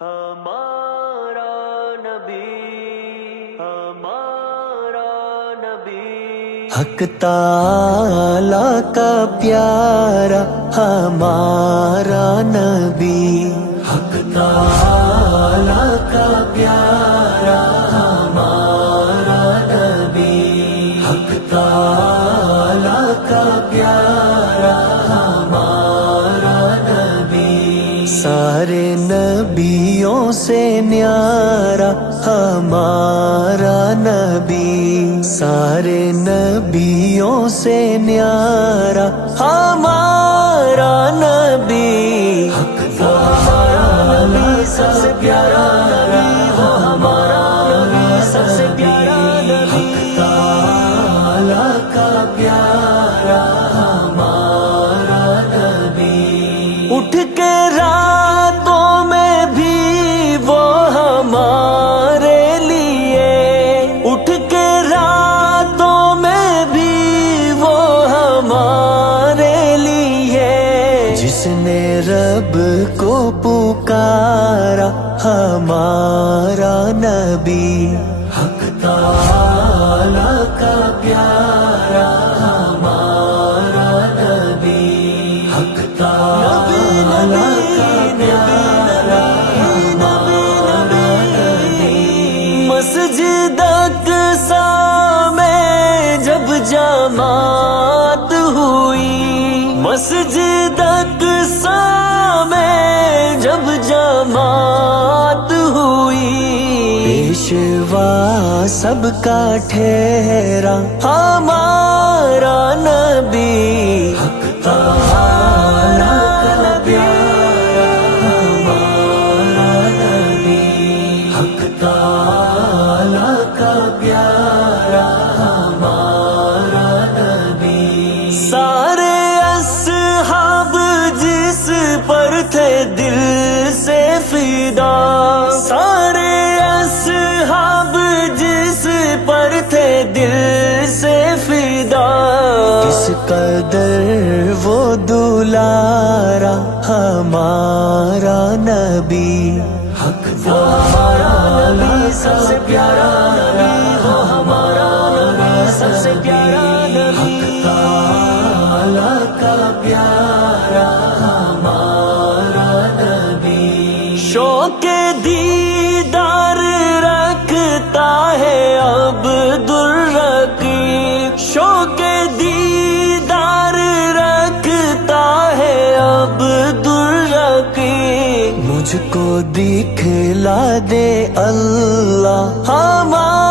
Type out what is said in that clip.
ہمارا نبی، ہمارا نبی، حق تعالی کا پیارا ہمارا نبی، حق تعالی کا پیارا ہمارا نبی، حق تعالی کا پیارا ہمارا نبی، سارے نبیوں سے نیارا ہمارا نبی، سارے نبیوں سے نیارا ہمارا نبی، حق ہمارا نبی سب سے پیارا نبی، وہ ہمارا نبی سب سے پیارا نبی، حق تعالی کا پیارا ہمارا نبی، اٹھ کے راتوں میں بھی وہ ہمارے لیے، اٹھ کے راتوں میں بھی وہ ہمارے لیے، جس نے رب کو پکارا ہمارا نبی، حق تعالی کا پیارا ہمارا نبی، حق تعالی کا پیارا ہمارا نبی، مسجد اقصی میں جب جماعت ہوئی، مسجد اقصی میں جب جماعت ہوئی، پیشوا سب کا ٹھہرا ہمارا نبی، حق تعالی کا پیارا ہمارا نبی، حق تعالی کا پیارا ہمارا نبی، سارے اصحاب جس پر تھے دل سے فدا، سارے اصحاب جس پر تھے دل سے فدا، کس قدر وہ دلارا ہمارا نبی، حق ہمارا نبی سب سے پیارا نبی، وہ ہمارا نبی سب سے پیارا نبی، حق تعالی کا پیارا ہمارا نبی، شوق دیدار رکھتا ہے عبد الرقیب، شوق دیدار رکھتا ہے عبد الرقیب، مجھ کو دکھلا دے اللہ ہمارا